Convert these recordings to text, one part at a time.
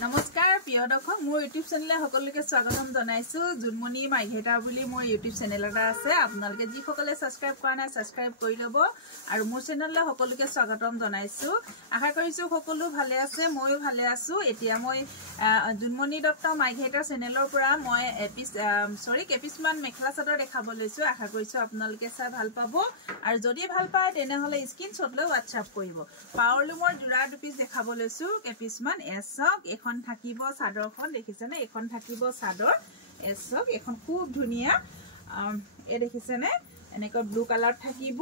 নমস্কাৰ প্ৰিয় দৰ্শক মোৰ ইউটিউব চেনেলে সকলোকে স্বাগতম জনাইছো জুনমণি মাইঘেটা বুলি মোৰ ইউটিউব চেনেল এটা আছে আপোনালোকে যি সকলে সাবস্ক্ৰাইব কৰা নাই সাবস্ক্ৰাইব কৰি লব আৰু মোৰ চেনেললে সকলোকে স্বাগতম জনাইছো আশা কৰিছো সকলো ভালে আছে মইও ভালে আছো এতিয়া মই জুনমণি দত্ত মাইঘেটা চেনেলৰ পৰা মই কেপিছমান মেখেলা চাদৰ দেখাব লৈছো আশা কৰিছো আপোনালোকে চাই ভাল পাব আৰু যদি ভাল পায় তেনেহলে স্ক্ৰিনশ্বট লৈ WhatsApp কৰিব পাৱৰলুমৰ জোৰা দুপিস দেখাব লৈছো কেপিছমান এছক এখন থাকিব চাদৰখন দেখিছেনে এখন থাকিব চাদৰ এছক এখন খুব ধুনিয়া এ দেখিছেনে এনেকৈ ব্লু কালাৰ থাকিব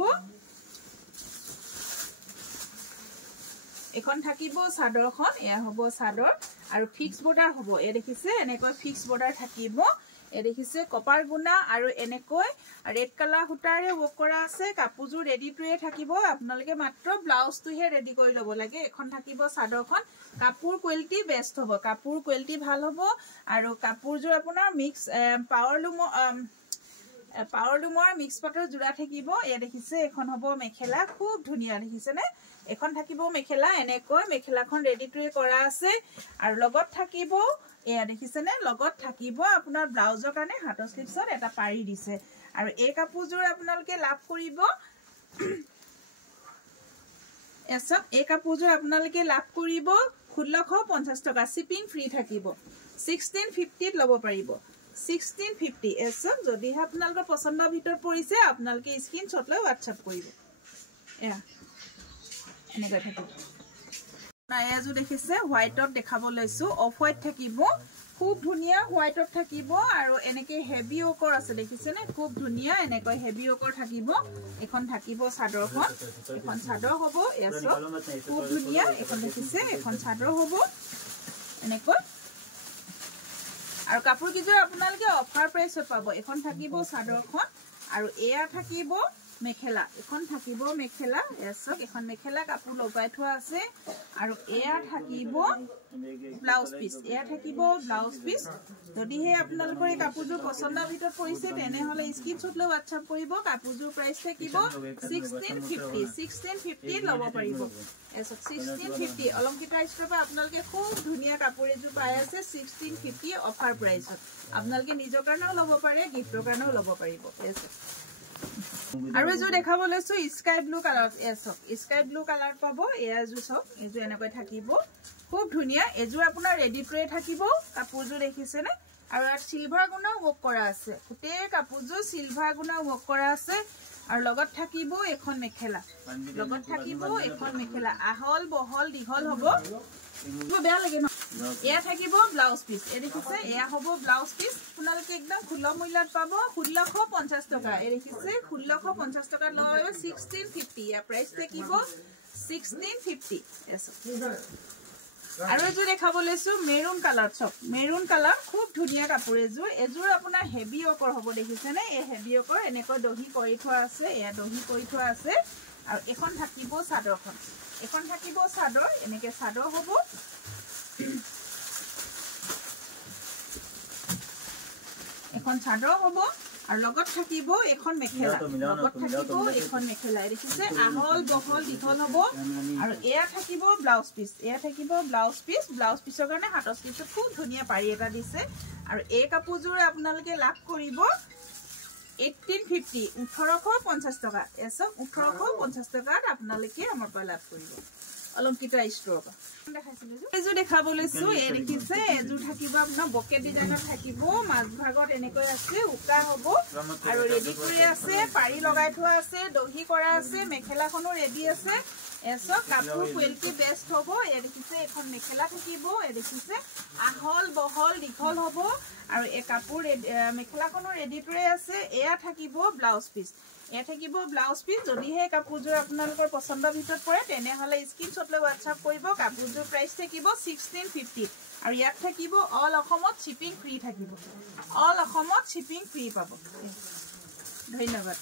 এখন থাকিব চাদৰখন এয়া হ'ব চাদৰ আৰু ফিক্স বৰ্ডাৰ হ'ব এ দেখিছে এনেকৈ ফিক্স বৰ্ডাৰ থাকিব এ দেখিছে কপাৰ গুনা আৰু এনেকৈ ৰেড কালাৰ হুটাৰে ৱৰ্ক কৰা আছে কাপোৰজোৰ ৰেডি টুয়ে থাকিব আপোনালোকে মাত্ৰ ব্লাউজটোহে ৰেডি কৰি ল'ব লাগে এখন থাকিব চাদৰখন কাপোৰ কোৱালিটি বেষ্ট হ'ব কাপোৰ কোৱালিটি ভাল হ'ব আৰু কাপোৰজোৰ আপোনাৰ মিক্স পাৱৰলুমৰ মিক্স পাটৰ জোৰা থাকিব এ দেখিছে এখন হ'ব মেখেলা খুব ধুনিয়া দেখিছেনে এখন থাকিব মেখেলা এনেকৈ মেখেলাখন ৰেডি টুয়ে কৰা আছে আৰু লগত থাকিব এয়া দেখিছেনে লগত থাকিব আপোনাৰ ব্লাউজৰ কাৰণে হাতৰ স্লিপছত এটা পাৰি দিছে আৰু এই কাপোৰজোৰ আপোনালোকে লাভ কৰিব এসব এই কাপোৰজোৰ আপোনালোকে লাভ কৰিব 1650 টকা শিপিং ফ্ৰী থাকিব 1650 লব পাৰিব 1650 এসব যদি আপোনালোকৰ পছন্দৰ ভিতৰত পৰিছে আপোনালোকে স্ক্ৰিনশ্বট লৈ WhatsApp কৰিব এয়া এনেকৈ থাকিব নায়াজু দেখিছে হোৱাইটত দেখাব লৈছো অফ হোৱাইট থাকিব খুব ধুনিয়া হোৱাইটত থাকিব আৰু এনেকৈ হেভি ওকৰ আছে দেখিছেনে খুব ধুনিয়া এনেকৈ হেভি ওকৰ থাকিব এখন থাকিব চাদৰখন এখন চাদৰ হ'ব এসব খুব ধুনিয়া এখন দেখিছে এখন চাদৰ হ'ব এনেকৈ আৰু কাপোৰ কিজোৰ আপোনালোকে অফাৰ প্ৰাইছত পাব এখন থাকিব চাদৰখন আৰু এয়া থাকিব মেখেলা এখন থাকিব মেখেলা এসব এখন মেখেলা কাপোৰ লগাই থোৱা আছে আৰু এয়া থাকিব ব্লাউজ পিস এয়া থাকিব ব্লাউজ পিস যদি হে আপোনালোকৰ এই কাপোৰজোৰ পছন্দৰ ভিতৰত পৰিছে তেনেহলে স্ক্ৰিনশ্বট লৈ WhatsApp কৰিব কাপোৰজোৰ প্ৰাইস থাকিব 1650 লব পাৰিব এসব 1650 অলংকিতা ষ্টৰৰ পৰা আপোনালোকে খুব ধুনিয়া কাপোৰ এজোৰ পাই আছে 1650 অফাৰ প্ৰাইসত আপোনালোকে নিজৰ কাৰণেও লব পাৰে গিফটৰ কাৰণেও লব পাৰিব এসব আৰু এজোৰ দেখাব লৈছো স্কাই ব্লু কালাৰ এসব স্কাই ব্লু কালাৰ পাব এজোৰ সব এজোৰ এনেকৈ থাকিব খুব ধুনিয়া এজোৰ আপোনাৰ ৰেডি টুয়ে থাকিব কাপোৰজোৰ দেখিছেনে আৰু সিলভাৰ গুণা ৱৰ্ক কৰা আছে গোটে কাপোৰজোৰ সিলভাৰ গুণা ৱৰ্ক কৰা আছে আৰু লগত থাকিব এখন মেখেলা লগত থাকিব এখন মেখেলা আহল বহল দীঘল হ'ব বেয়া লাগে ন এয়া থাকিব ব্লাউজ পিস এ দেখিছে এয়া হ'ব ব্লাউজ পিস আপোনালোকে একদম সুলভ মূল্যত পাব 1650 টকা এ দেখিছে 1650 টকা লব 1650 ইয়া প্ৰাইস থাকিব 1650 আৰু এজোৰ দেখাব লৈছো মেৰুন কালাৰ চক মেৰুন কালাৰ খুব ধুনিয়া কাপোৰ এজোৰ আপোনাৰ হেভি ওকৰ হ'ব দেখিছেনে এই হেভি ওকৰ এনেকৈ দহি কৰি থোৱা আছে এয়া দহি কৰি থোৱা আছে আৰু এখন থাকিব চাদৰখন এখন থাকিব চাদৰ এনেকৈ চাদৰ হ'ব এখন চাদৰ হ'ব আৰু লগত থাকিব এখন মেখেলা লগত থাকিব এখন মেখেলা দেখিছে আহল বহল দীঘল হ'ব আৰু এয়া থাকিব ব্লাউজ পিস এয়া থাকিব ব্লাউজ পিসৰ কাৰণে হাতৰ স্লিপত খুব ধুনিয়া পাৰি এটা দিছে আৰু এই কাপোৰজোৰ আপোনালোকে লাভ কৰিব 1850 টকা এসব 1850 টকাত আপোনালোকে আমাৰ পৰা লাভ কৰিব অলংকিতা ষ্টৰৰ পৰা দেখাইছিলো এজোৰ দেখাব লৈছো এ দেখিছে এজোৰ থাকিব আপোনাৰ বকেট ডিজাইনত থাকিব মাজ ভাগত এনেকৈ আছে উকা হ'ব আৰু ৰেডি কৰি আছে পাৰি লগাই থোৱা আছে দহি কৰা আছে মেখেলাখনো ৰেডি আছে এসব কাপোৰ কোৱালিটি বেষ্ট হ'ব এ দেখিছে এখন মেখেলা থাকিব এ দেখিছে আহল বহল দীঘল হ'ব আৰু এই কাপোৰ মেখেলাখনো ৰেডি টুয়ে আছে এয়া থাকিব ব্লাউজ পিস এয়া থাকিব ব্লাউজ পিস যদিহে কাপোৰজোৰ আপোনালোকৰ পছন্দৰ ভিতৰত পৰে তেনেহলে স্ক্ৰিনশ্বট লৈ WhatsApp কৰিব কাপোৰজোৰ প্ৰাইস থাকিব 1650 আৰু ইয়াত থাকিব অল অসমত শিপিং ফ্ৰী থাকিব অল অসমত শিপিং ফ্ৰী পাব ধন্যবাদ